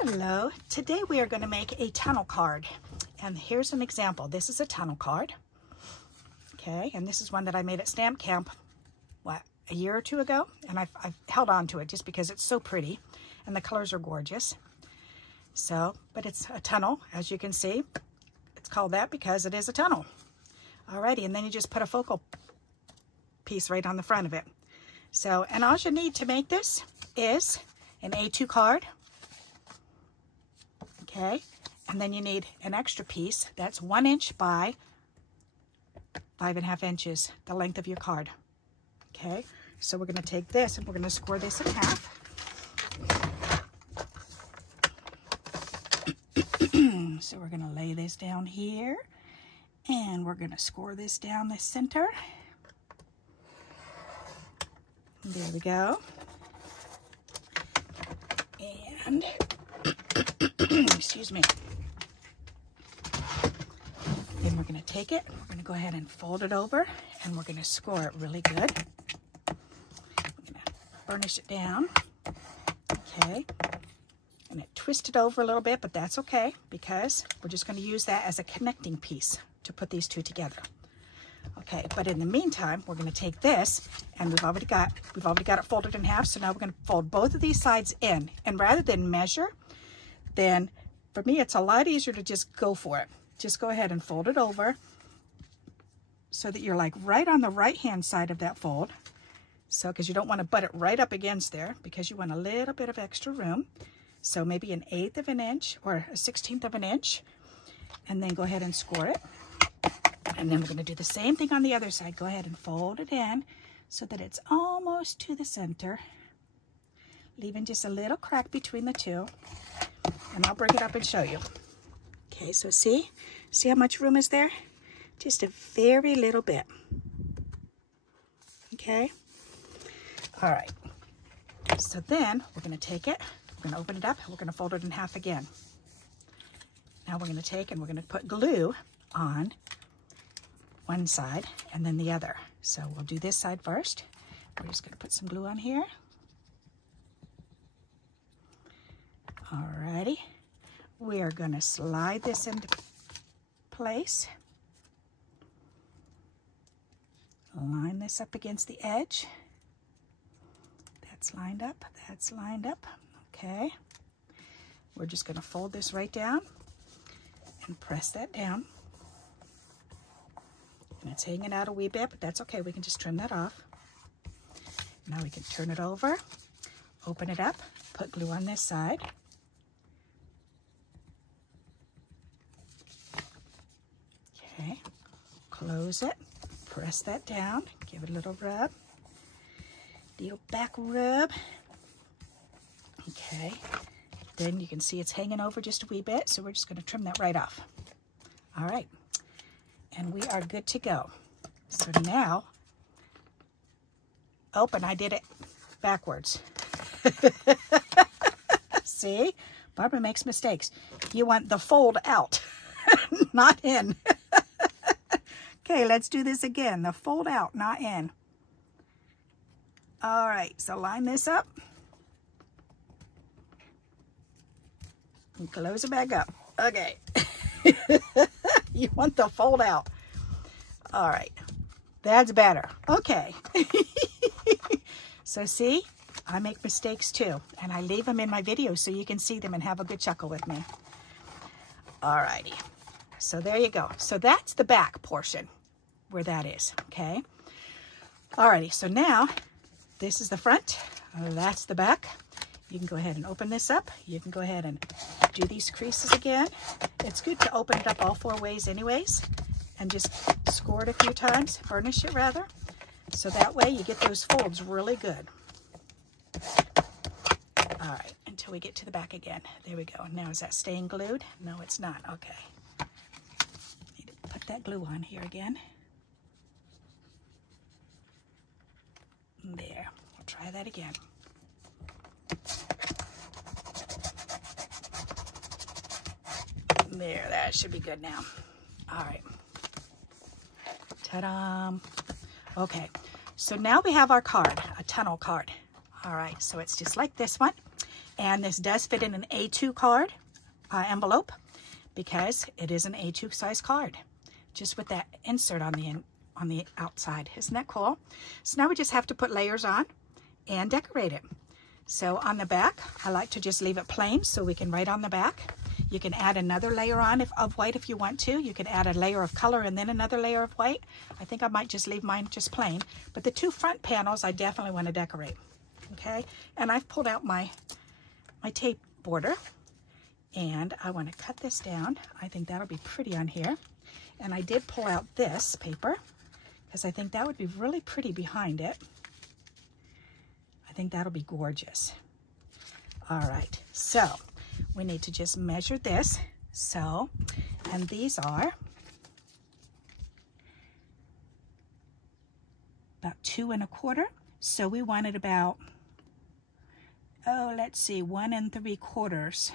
Hello, today we are going to make a tunnel card, and here's an example. This is a tunnel card, okay, and this is one that I made at Stamp Camp, what, a year or two ago, and I've held on to it just because it's so pretty and the colors are gorgeous. So, but it's a tunnel, as you can see. It's called that because it is a tunnel. Alrighty, and then you just put a focal piece right on the front of it. So, and all you need to make this is an A2 card. Okay, and then you need an extra piece that's 1 inch by 5.5 inches, the length of your card. Okay, so we're going to take this and we're going to score this in half. So we're going to lay this down here and we're going to score this down the center. There we go. And excuse me. Then we're going to take it, we're going to go ahead and fold it over, and we're going to score it really good. We're going to burnish it down. Okay. And twist it over a little bit, but that's okay because we're just going to use that as a connecting piece to put these two together. Okay, but in the meantime, we're going to take this, and we've already got it folded in half. So now we're going to fold both of these sides in, and rather than measure, then for me it's a lot easier to just go for it. Just go ahead and fold it over so that you're like right on the right hand side of that fold. So because you don't want to butt it right up against there because you want a little bit of extra room. So maybe 1/8 of an inch or 1/16 of an inch, and then go ahead and score it. And then we're going to do the same thing on the other side. Go ahead and fold it in so that it's almost to the center, leaving just a little crack between the two. And I'll bring it up and show you. Okay, so see how much room is there? Just a very little bit. Okay. All right. So then we're going to take it, we're going to open it up, and we're going to fold it in half again. Now we're going to take and we're going to put glue on one side and then the other. So we'll do this side first. We're just going to put some glue on here. Alrighty. We are going to slide this into place. Line this up against the edge. That's lined up. That's lined up. Okay. We're just going to fold this right down and press that down. And it's hanging out a wee bit, but that's okay. We can just trim that off. Now we can turn it over, open it up, put glue on this side. Okay, close it, press that down, give it a little rub, little back rub. Okay, then you can see it's hanging over just a wee bit, so we're just going to trim that right off. All right. And we are good to go. So now, and I did it backwards. See? Barbara makes mistakes. You want the fold out, not in. Okay, let's do this again. The fold out, not in. All right, so line this up. And close it back up. Okay. You want the fold out. All right, that's better. Okay. So see, I make mistakes too, and I leave them in my videos so you can see them and have a good chuckle with me. All righty. So there you go. So that's the back portion where that is, okay? All righty, so now this is the front. That's the back. You can go ahead and open this up. You can go ahead and do these creases again. It's good to open it up all 4 ways anyways, and just score it a few times, burnish it rather, so that way you get those folds really good. All right, until we get to the back again. There we go. Now is that staying glued? No, it's not. Okay. Need to put that glue on here again. There. We'll try that again. There, that should be good now. All right. Ta-da! Okay, so now we have our card, a tunnel card. All right, so it's just like this one. And this does fit in an A2 card envelope because it is an A2 size card, just with that insert on the outside. Isn't that cool? So now we just have to put layers on and decorate it. So on the back, I like to just leave it plain so we can write on the back. You can add another layer on of white if you want to. You can add a layer of color and then another layer of white. I think I might just leave mine just plain. But the two front panels, I definitely want to decorate. Okay, and I've pulled out my tape border, and I want to cut this down. I think that'll be pretty on here. And I did pull out this paper because I think that would be really pretty behind it. I think that'll be gorgeous. All right, so we need to just measure this. So, and these are about 2 1/4. So we wanted about, oh, let's see, 1 3/4.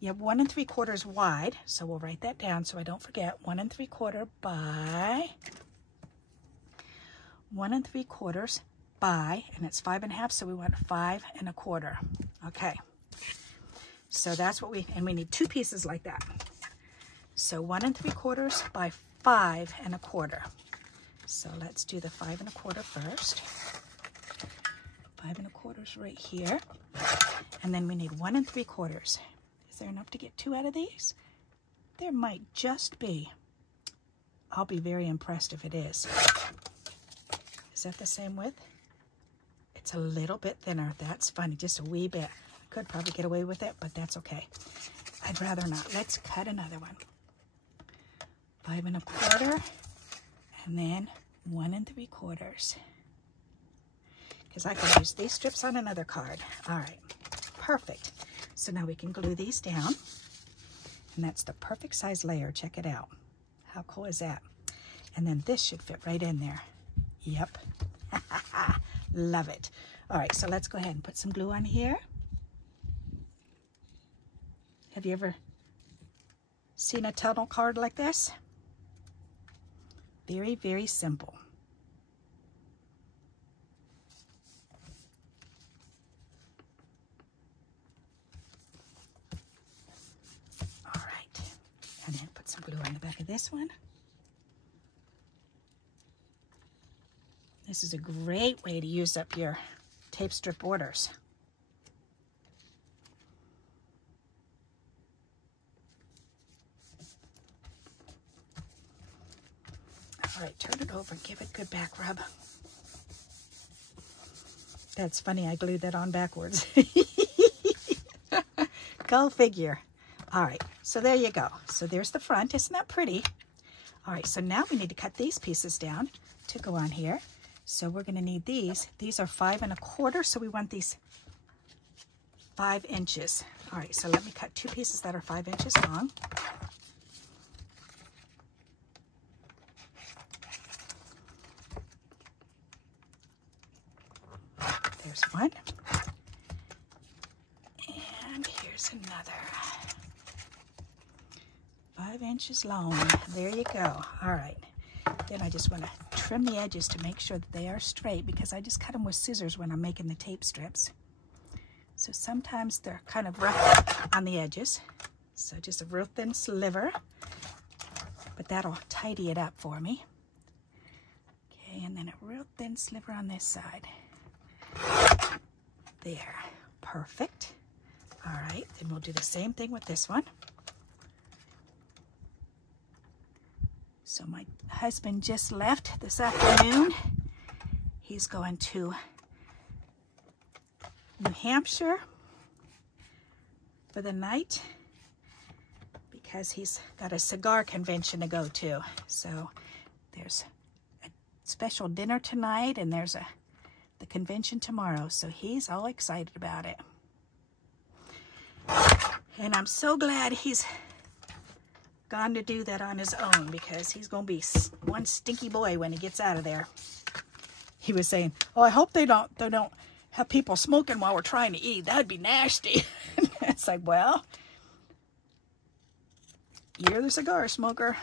You have 1 3/4 wide. So we'll write that down so I don't forget. 1 3/4 by 1 3/4 by, and it's 5 1/2, so we want 5 1/4. Okay, so that's what we need 2 pieces like that. So 1 3/4 by 5 1/4. So let's do the 5 1/4 first. 5 1/4 right here, and then we need 1 3/4. Is there enough to get 2 out of these? There might just be. I'll be very impressed if it is. Is that the same width? It's a little bit thinner. That's funny, just a wee bit. I could probably get away with it, but that's okay. I'd rather not. Let's cut another one. 5 1/4, and then 1 3/4. Because I can use these strips on another card. All right, perfect. So now we can glue these down, and that's the perfect size layer. Check it out. How cool is that? And then this should fit right in there. Yep. Love it. All right, so let's go ahead and put some glue on here. Have you ever seen a tunnel card like this? Very, very simple. All right, and then put some glue on the back of this one. This is a great way to use up your tape strip orders. All right, turn it over and give it a good back rub. That's funny, I glued that on backwards. Go figure. All right, so there you go. So there's the front. Isn't that pretty? All right, so now we need to cut these pieces down to go on here. So we're going to need these. These are 5 1/4, so we want these 5 inches. All right, so let me cut 2 pieces that are 5 inches long. There's one. And here's another. 5 inches long. There you go. All right. Then I just want to trim the edges to make sure that they are straight, because I just cut them with scissors when I'm making the tape strips. So sometimes they're kind of rough on the edges. So just a real thin sliver, but that'll tidy it up for me. Okay, and then a real thin sliver on this side. There, perfect. All right, then we'll do the same thing with this one. So my husband just left this afternoon. He's going to New Hampshire for the night because he's got a cigar convention to go to. So there's a special dinner tonight, and there's the convention tomorrow. So he's all excited about it. And I'm so glad he's gone to do that on his own, because he's going to be one stinky boy when he gets out of there. He was saying, oh, I hope they don't have people smoking while we're trying to eat. That'd be nasty. It's like, well, you're the cigar smoker.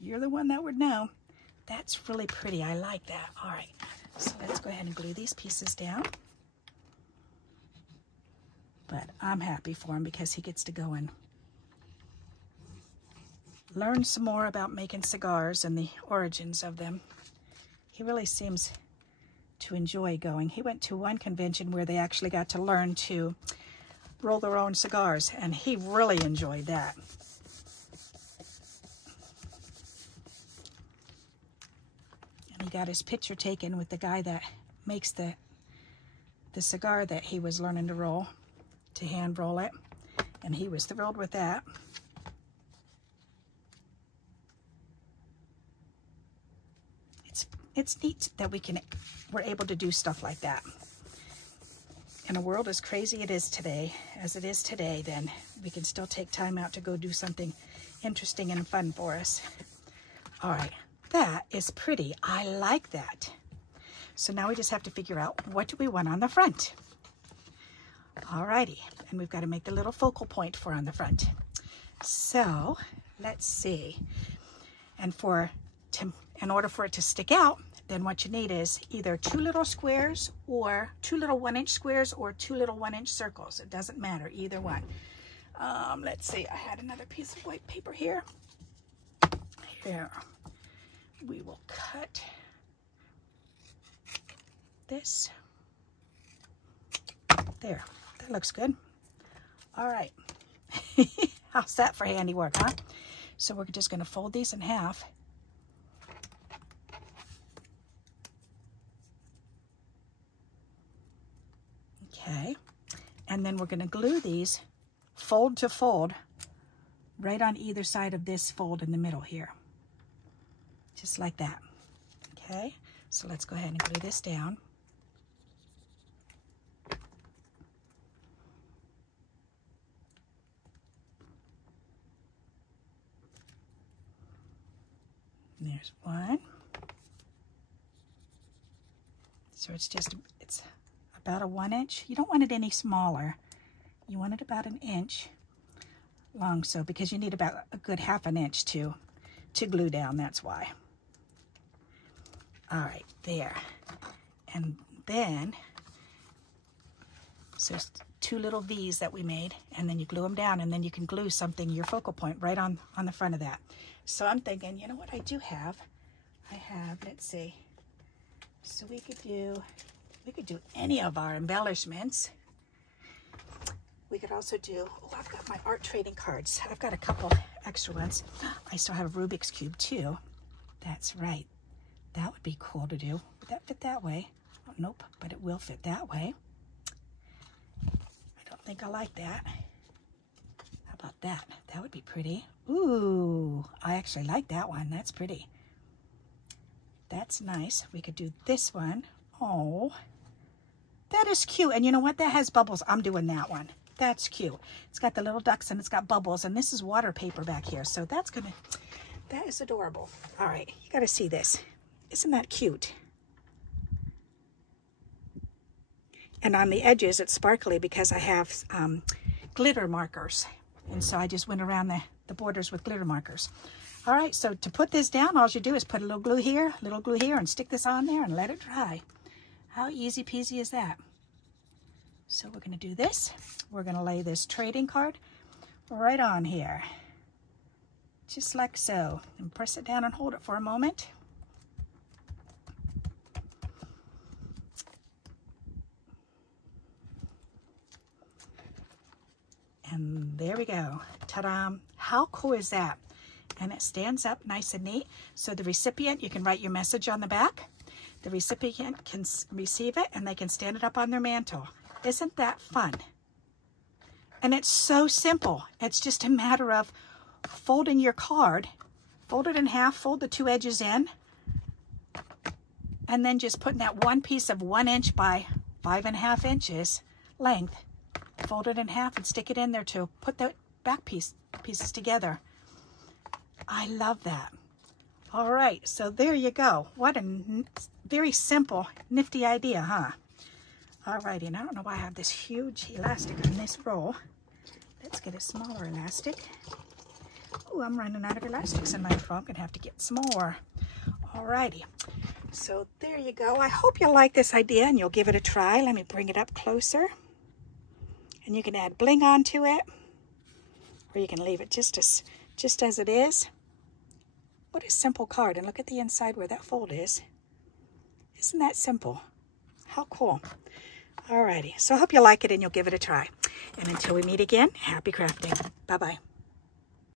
You're the one that would know. That's really pretty. I like that. All right, so let's go ahead and glue these pieces down. But I'm happy for him because he gets to go and learn some more about making cigars and the origins of them. He really seems to enjoy going. He went to one convention where they actually got to learn to roll their own cigars, and he really enjoyed that. And he got his picture taken with the guy that makes the cigar that he was learning to roll, to hand roll it, and he was thrilled with that. It's neat that we're able to do stuff like that. In a world as crazy as it is today, then we can still take time out to go do something interesting and fun for us. All right, that is pretty. I like that. So now we just have to figure out, what do we want on the front? All righty, and we've got to make the little focal point for on the front. So let's see. And in order for it to stick out, then what you need is either 2 little squares or 2 little 1-inch squares or 2 little 1-inch circles. It doesn't matter, either one. Let's see, I had another piece of white paper here. Here, we will cut this. There, that looks good. All right, how's that for handiwork, huh? So we're just gonna fold these in half. Okay, and then we're going to glue these fold to fold right on either side of this fold in the middle here. Just like that. Okay, so let's go ahead and glue this down. And there's one. So it's about a 1-inch. You don't want it any smaller. You want it about 1 inch long, so because you need about a good 1/2 inch to glue down, that's why. All right, there. And then, so it's 2 little V's that we made, and then you glue them down, and then you can glue something, your focal point, right on the front of that. So I'm thinking, you know what I do have? I have, let's see, so we could do any of our embellishments. We could also do, oh, I've got my art trading cards. I've got a couple extra ones. I still have a Rubik's Cube too. That's right. That would be cool to do. Would that fit that way? Oh, nope, but it will fit that way. I don't think I like that. How about that? That would be pretty. Ooh, I actually like that one. That's pretty. That's nice. We could do this one. Oh, that is cute. And you know what? That has bubbles. I'm doing that one. That's cute. It's got the little ducks and it's got bubbles, and this is water paper back here. So that is adorable. All right, you got to see this. Isn't that cute? And on the edges, it's sparkly because I have glitter markers. And so I just went around the borders with glitter markers. All right, so to put this down, all you do is put a little glue here, and stick this on there and let it dry. How easy peasy is that? So we're going to do this. We're going to lay this trading card right on here. Just like so. And press it down and hold it for a moment. And there we go. Ta-da! How cool is that? And it stands up nice and neat. So the recipient, you can write your message on the back. The recipient can receive it and they can stand it up on their mantle. Isn't that fun? And it's so simple. It's just a matter of folding your card, fold it in half, fold the 2 edges in, and then just putting that one piece of 1 inch by 5.5 inches length, fold it in half and stick it in there to put the back pieces together. I love that. All right, so there you go. What a very simple, nifty idea, huh? All righty, and I don't know why I have this huge elastic on this roll. Let's get a smaller elastic. Oh, I'm running out of elastics in my roll. I'm gonna have to get some more. All righty, so there you go. I hope you like this idea and you'll give it a try. Let me bring it up closer. And you can add bling onto it, or you can leave it just as it is. What a simple card. And look at the inside where that fold is. Isn't that simple? How cool. Alrighty, so I hope you like it and you'll give it a try. And until we meet again, happy crafting. Bye-bye.